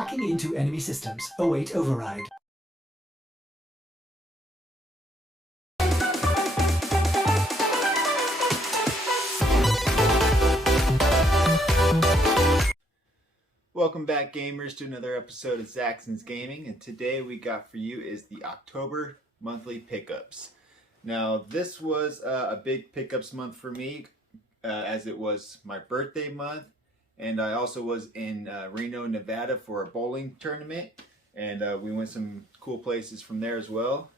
Hacking into enemy systems. Await override. Welcome back, gamers, to another episode of Zaxxon's Gaming, and today we got for you is the October monthly pickups. Now, this was a big pickups month for me, as it was my birthday month, and I also was in Reno, Nevada for a bowling tournament, and we went some cool places from there as well.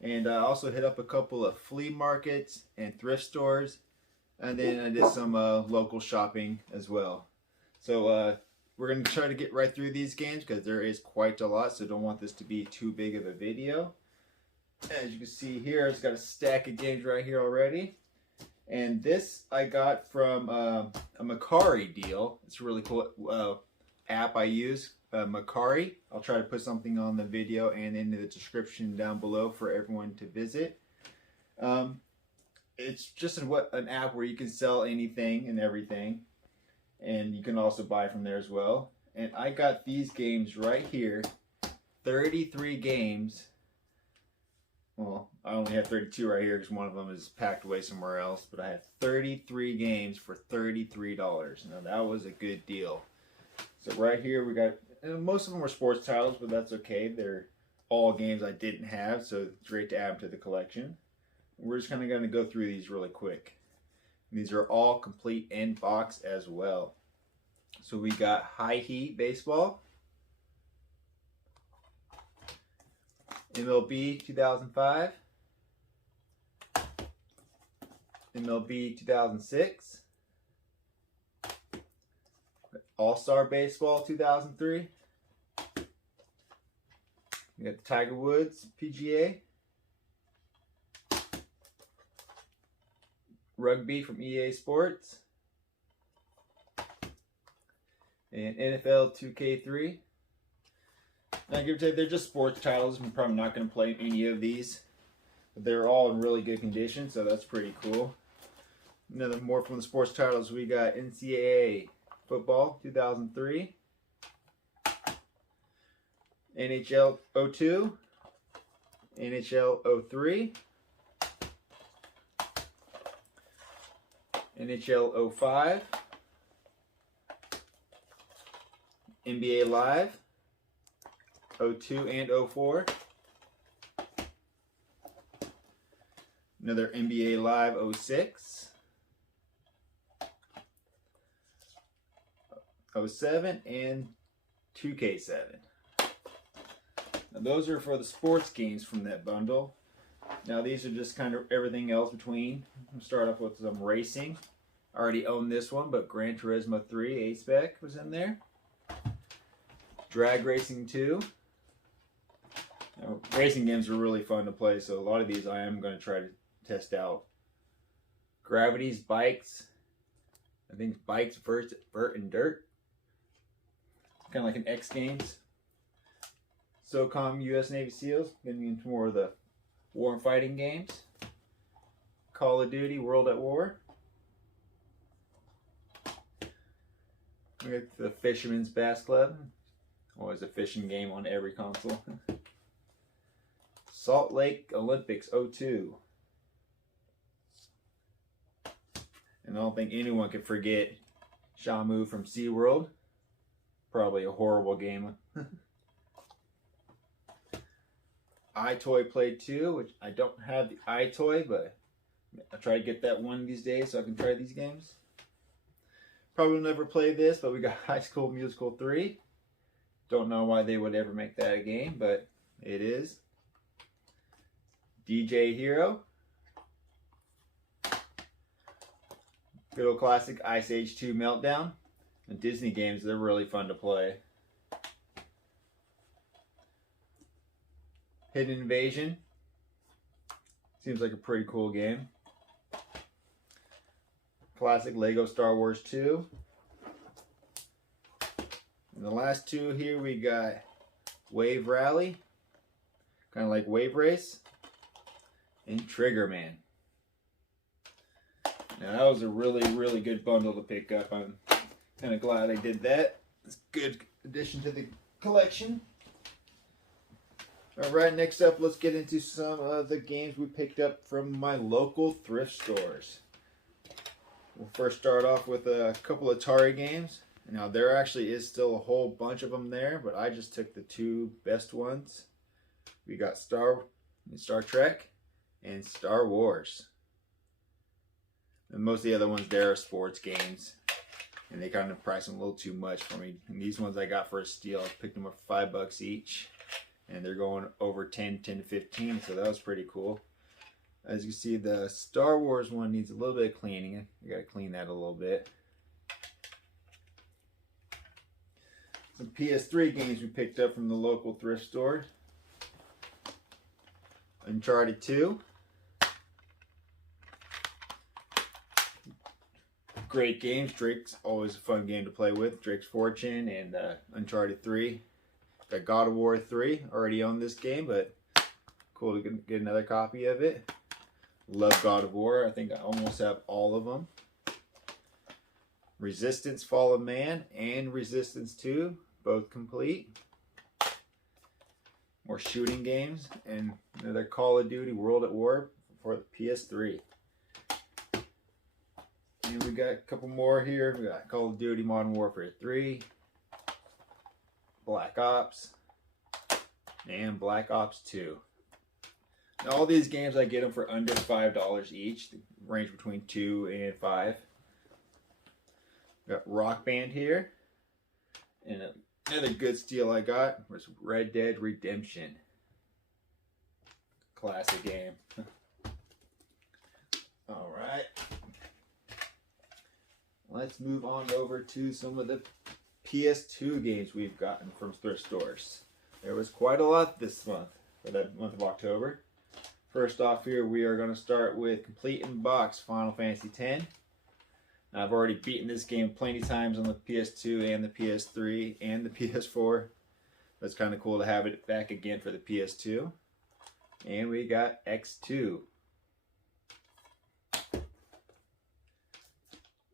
And I also hit up a couple of flea markets and thrift stores, and then I did some local shopping as well. So we're going to try to get right through these games because there is quite a lot, so don't want this to be too big of a video. As you can see here, it's got a stack of games right here already. And this I got from a Mercari deal. It's a really cool app I use, Mercari. I'll try to put something on the video and in the description down below for everyone to visit. It's just an app where you can sell anything and everything. And you can also buy from there as well. And I got these games right here, 33 games. Well, I only have 32 right here because one of them is packed away somewhere else. But I have 33 games for $33. Now that was a good deal. So right here we got, most of them were sports titles, but that's okay. They're all games I didn't have, so it's great to add them to the collection. We're just kind of going to go through these really quick. These are all complete in box as well. So we got High Heat Baseball, MLB 2005, MLB 2006, All-Star Baseball 2003. We got the Tiger Woods PGA. Rugby from EA Sports, and NFL 2K3. Now, give or take, they're just sports titles. I'm probably not going to play any of these, but they're all in really good condition, so that's pretty cool. Another more from the sports titles, we got NCAA Football 2003, NHL 02, NHL 03, NHL 05, NBA Live 02 and 04, another NBA Live 06, 07, and 2K7. Now those are for the sports games from that bundle. Now these are just kind of everything else between. We'll start off with some racing. I already own this one, but Gran Turismo 3 A-Spec was in there. Drag Racing 2. Now, racing games are really fun to play, so a lot of these I am going to try to test out. Gravity's Bikes. I think Bikes, Vert, and Dirt. Kind of like an X Games. SOCOM US Navy SEALs. Getting into more of the war and fighting games. Call of Duty World at War. We got the Fisherman's Bass Club. Always a fishing game on every console. Salt Lake Olympics 02. And I don't think anyone can forget Shamu from SeaWorld. Probably a horrible game. iToy Play 2, which I don't have the iToy, but I'll try to get that one of these days so I can try these games. Probably will never play this, but we got High School Musical 3. Don't know why they would ever make that a game, but it is. DJ Hero. Good old classic Ice Age 2 Meltdown. And Disney games, they're really fun to play. Hidden Invasion. Seems like a pretty cool game. Classic Lego Star Wars 2. And the last two here we got Wave Rally, kind of like Wave Race, and Trigger Man. Now that was a really good bundle to pick up. I'm kind of glad I did that. It's a good addition to the collection. Alright, next up, let's get into some of the games we picked up from my local thrift stores. We'll first start off with a couple Atari games. Now, there actually is still a whole bunch of them there, but I just took the two best ones. We got Star Trek and Star Wars. And most of the other ones there are sports games, and they kind of price them a little too much for me. And these ones I got for a steal. I picked them up for $5 each, and they're going over 10 to 15, so that was pretty cool. As you see, the Star Wars one needs a little bit of cleaning. You gotta clean that a little bit. Some PS3 games we picked up from the local thrift store. Uncharted 2. Great games. Drake's always a fun game to play with. Drake's Fortune and Uncharted 3. Got God of War 3. Already own this game, but cool to get another copy of it. Love God of War. I think I almost have all of them. Resistance Fall of Man and Resistance 2. Both complete. More shooting games and another Call of Duty World at War for the PS3. And we got a couple more here. We got Call of Duty Modern Warfare 3, Black Ops, and Black Ops 2. Now, all these games I get them for under $5 each. They range between $2 and $5. Got Rock Band here. And another good steal I got was Red Dead Redemption. Classic game. Alright. Let's move on over to some of the PS2 games we've gotten from thrift stores. There was quite a lot this month, for the month of October. First off here, we are going to start with Complete in Box Final Fantasy X. Now, I've already beaten this game plenty of times on the PS2 and the PS3 and the PS4. That's kind of cool to have it back again for the PS2. And we got X2.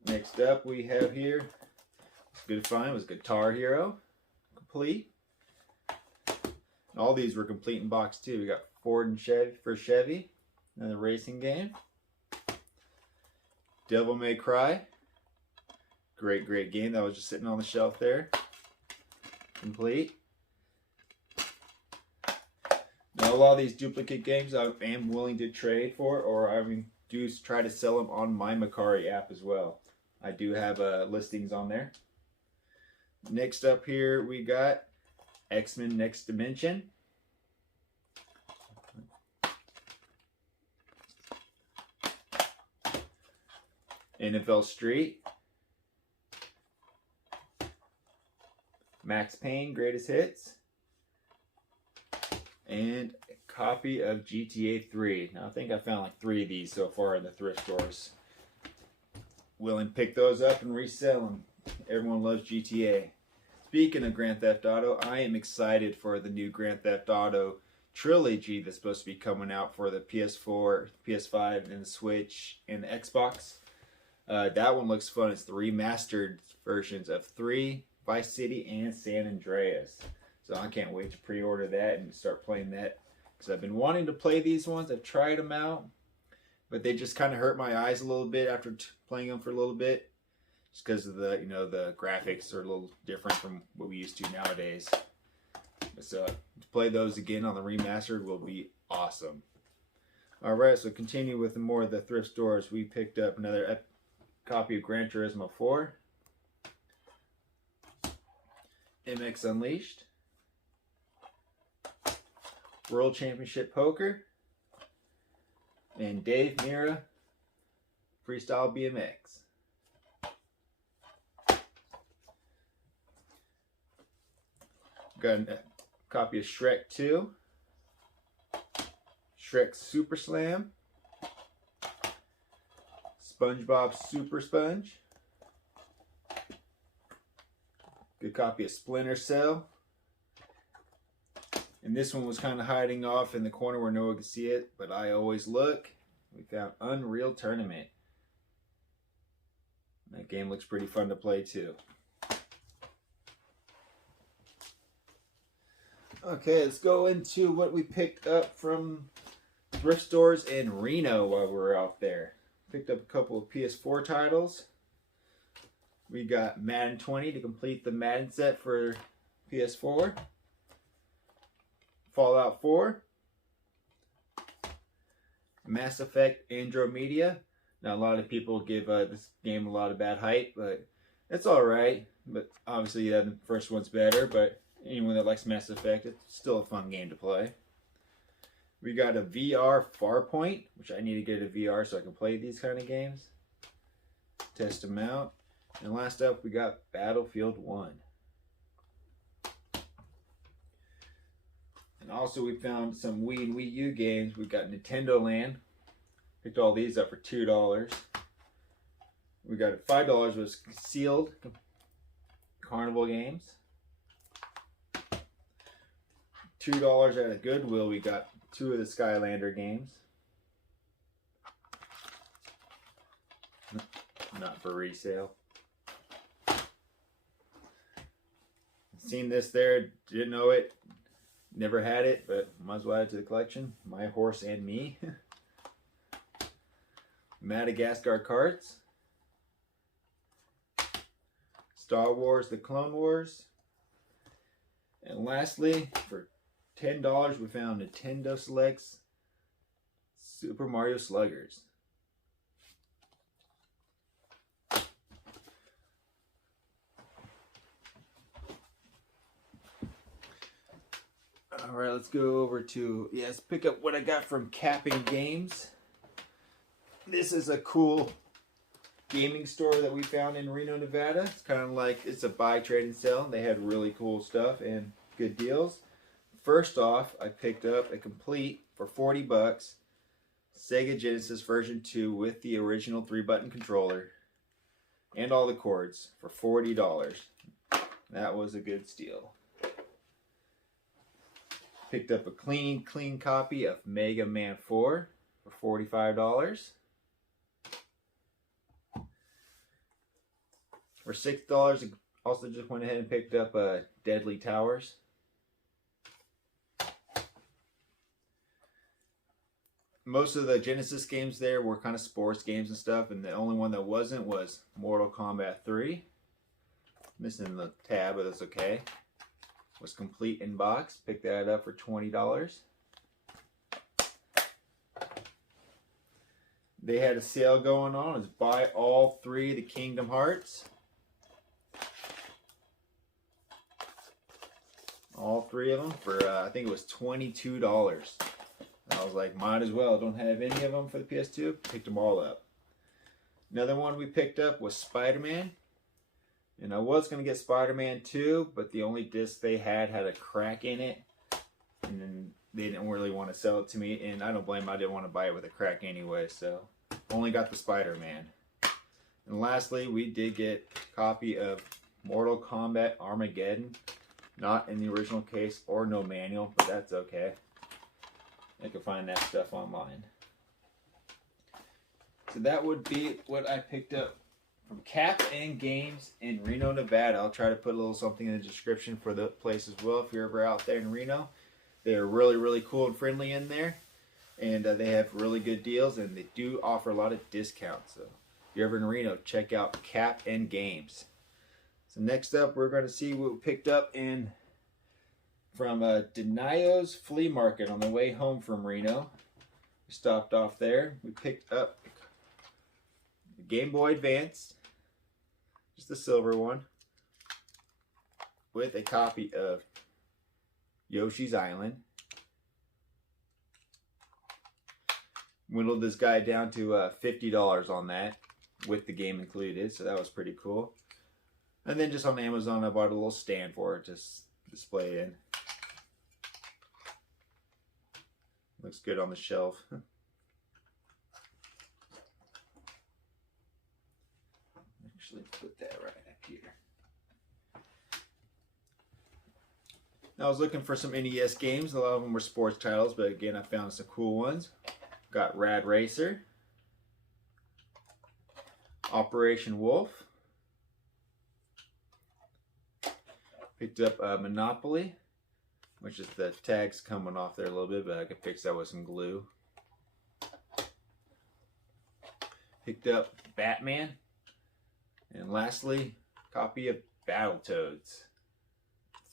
Next up we have here, good to find, was Guitar Hero, complete. And all these were complete in box too. We got Ford and Chevy, another racing game. Devil May Cry, great game. That was just sitting on the shelf there, complete. Now, a lot of these duplicate games I am willing to trade for, or I do try to sell them on my Mercari app as well. I do have listings on there. Next up here we got X-Men Next Dimension. NFL Street. Max Payne Greatest Hits. And a copy of GTA 3. Now I think I found like 3 of these so far in the thrift stores. Willing to pick those up and resell them. Everyone loves GTA. Speaking of Grand Theft Auto, I am excited for the new Grand Theft Auto trilogy that's supposed to be coming out for the PS4, PS5, and the Switch, and the Xbox. That one looks fun. It's the remastered versions of 3, Vice City, and San Andreas. So I can't wait to pre-order that and start playing that. Because I've been wanting to play these ones. I've tried them out. But they just kind of hurt my eyes a little bit after playing them for a little bit. Just because of the, the graphics are a little different from what we used to nowadays. So to play those again on the remastered will be awesome. Alright, so continue with more of the thrift stores. We picked up another copy of Gran Turismo 4. MX Unleashed. World Championship Poker. And Dave Mirra Freestyle BMX. Got a copy of Shrek 2. Shrek Super Slam. SpongeBob Super Sponge. Good copy of Splinter Cell. And this one was kind of hiding off in the corner where no one could see it, but I always look. We found Unreal Tournament. That game looks pretty fun to play too. Okay, let's go into what we picked up from thrift stores in Reno while we were out there. Picked up a couple of PS4 titles. We got Madden 20 to complete the Madden set for PS4. Fallout 4. Mass Effect Andromeda. Now, a lot of people give this game a lot of bad hype, but it's alright. But obviously, the first one's better, but anyone that likes Mass Effect, it's still a fun game to play. We got a VR Farpoint, which I need to get a VR so I can play these kind of games. Test them out. And last up, we got Battlefield 1. And also, we found some Wii and Wii U games. We've got Nintendo Land. Picked all these up for $2. We got it $5 was sealed Carnival games. $2 at a Goodwill, we got 2 of the Skylander games. Not for resale. Seen this there, didn't know it, never had it, but might as well add it to the collection. My Horse and Me. Madagascar carts. Star Wars The Clone Wars. And lastly, for $10 we found Nintendo Selects Super Mario Sluggers. Alright, let's go over to, let's pick up what I got from Capping Games. This is a cool gaming store that we found in Reno, Nevada. It's kind of like, it's a buy, trade, and sell. They had really cool stuff and good deals. First off, I picked up a complete, for $40, Sega Genesis version 2 with the original 3-button controller and all the cords for $40. That was a good steal. Picked up a clean copy of Mega Man 4 for $45. For $6, I also just went ahead and picked up Deadly Towers. Most of the Genesis games there were kind of sports games and stuff, and the only one that wasn't was Mortal Kombat 3. Missing the tab, but that's okay. Was complete in box. Picked that up for $20. They had a sale going on. It's buy all 3 of the Kingdom Hearts. All 3 of them for, I think it was $22. I was like, might as well. Don't have any of them for the PS2. Picked them all up. Another one we picked up was Spider-Man. And I was going to get Spider-Man 2, but the only disc they had a crack in it. And then they didn't really want to sell it to me. And I don't blame them. I didn't want to buy it with a crack anyway. So, only got the Spider-Man. And lastly, we did get a copy of Mortal Kombat Armageddon. Not in the original case or no manual, but that's okay. I can find that stuff online. So that would be what I picked up from Cap and Games in Reno, Nevada. I'll try to put a little something in the description for the place as well if you're ever out there in Reno. They're really cool and friendly in there. And they have really good deals, and they do offer a lot of discounts. So if you're ever in Reno, check out Cap and Games. So next up, we're going to see what we picked up from Denios Flea Market on the way home from Reno. We stopped off there. We picked up the Game Boy Advance, just the silver one, with a copy of Yoshi's Island. Whittled this guy down to $50 on that, with the game included, so that was pretty cool. And then just on Amazon, I bought a little stand for it, just display it in. Looks good on the shelf. Actually, put that right up here. Now, I was looking for some NES games. A lot of them were sports titles, but again, I found some cool ones. Got Rad Racer, Operation Wolf. Picked up Monopoly, which is the tags coming off there a little bit, but I could fix that with some glue. Picked up Batman. And lastly, copy of Battletoads.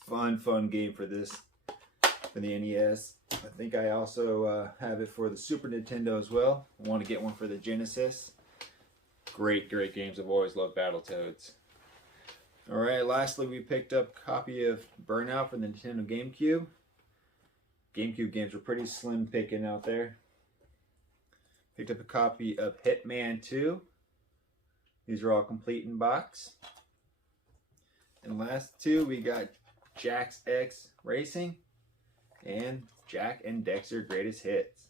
Fun game for this, for the NES. I think I also have it for the Super Nintendo as well. I want to get one for the Genesis. Great games. I've always loved Battletoads. Alright, lastly we picked up a copy of Burnout for the Nintendo GameCube. GameCube games were pretty slim picking out there. Picked up a copy of Hitman 2. These are all complete in box. And last two, we got Jack's X Racing and Jak and Daxter Greatest Hits.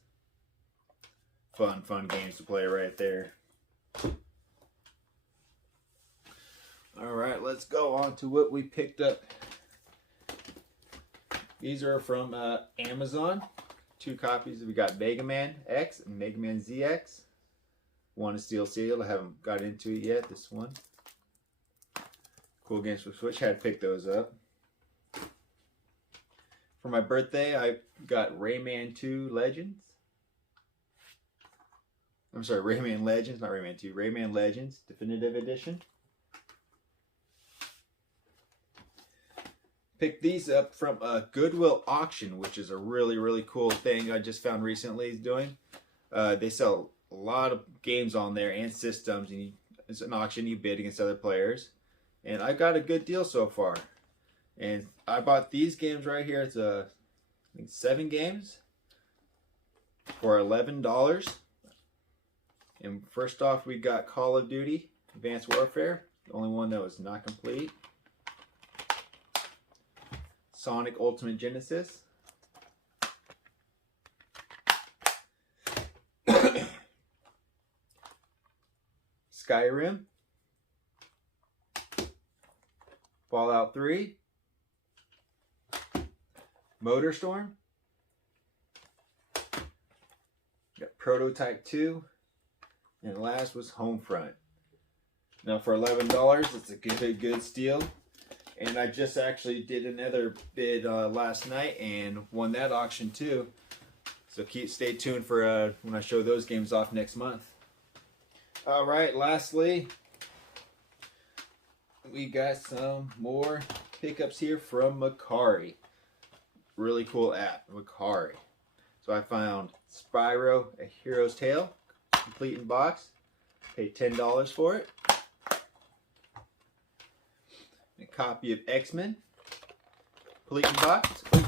Fun games to play right there. Alright, let's go on to what we picked up. These are from Amazon. 2 copies. We got Mega Man X and Mega Man ZX. One is still sealed. I haven't got into it yet. This one. Cool games for Switch. Had to pick those up. For my birthday, I got Rayman 2 Legends. I'm sorry, Rayman Legends, not Rayman 2. Rayman Legends Definitive Edition. Picked these up from a Goodwill auction, which is a really cool thing I just found recently is doing. They sell a lot of games on there and systems, and it's an auction. You bid against other players, and I got a good deal so far. And I bought these games right here. It's I think 7 games for $11. And first off, we got Call of Duty Advanced Warfare, the only one that was not complete. Sonic Ultimate Genesis. Skyrim. Fallout 3. Motorstorm. Got Prototype 2. And last was Homefront. Now for $11, it's a good steal. And I just actually did another bid last night and won that auction too. So stay tuned for when I show those games off next month. Alright, lastly, we got some more pickups here from Mercari. Really cool app, Mercari. So I found Spyro, A Hero's Tale, complete in box. Paid $10 for it. A copy of X-Men, complete in box. I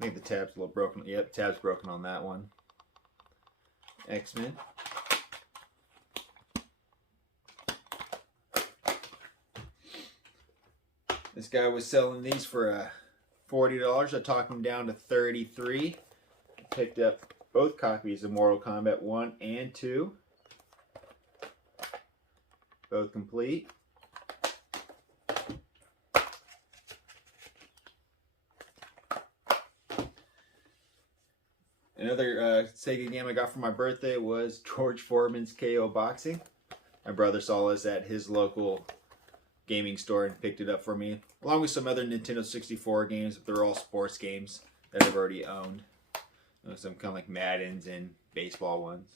think the tab's a little broken. Yep, tab's broken on that one. X-Men. This guy was selling these for $40. I talked him down to $33. Picked up both copies of Mortal Kombat 1 and 2. Both complete. Another Sega game I got for my birthday was George Foreman's KO Boxing. My brother saw us at his local gaming store and picked it up for me, along with some other Nintendo 64 games, but they're all sports games that I've already owned. Some kind of like Maddens and baseball ones.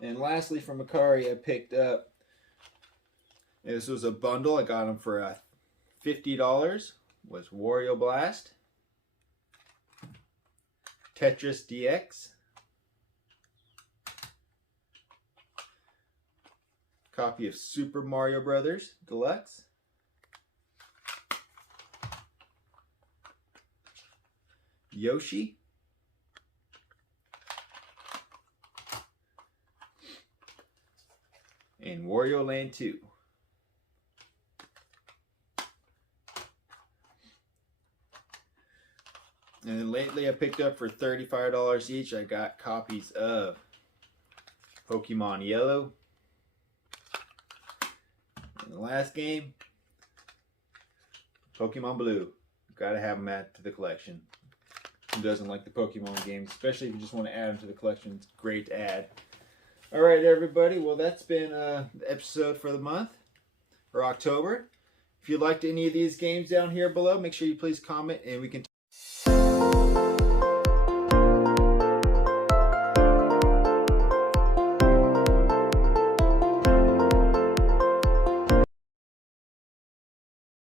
And lastly, from Mercari, I picked up, this was a bundle. I got them for $50. Was Wario Blast, Tetris DX, copy of Super Mario Brothers Deluxe, Yoshi, and Wario Land 2. And then lately I picked up for $35 each. I got copies of Pokemon Yellow. And the last game, Pokemon Blue. Gotta have them added to the collection. Who doesn't like the Pokemon games? Especially if you just want to add them to the collection. It's great to add. Alright everybody, well that's been the episode for the month, for October. If you liked any of these games down here below, make sure you please comment and we can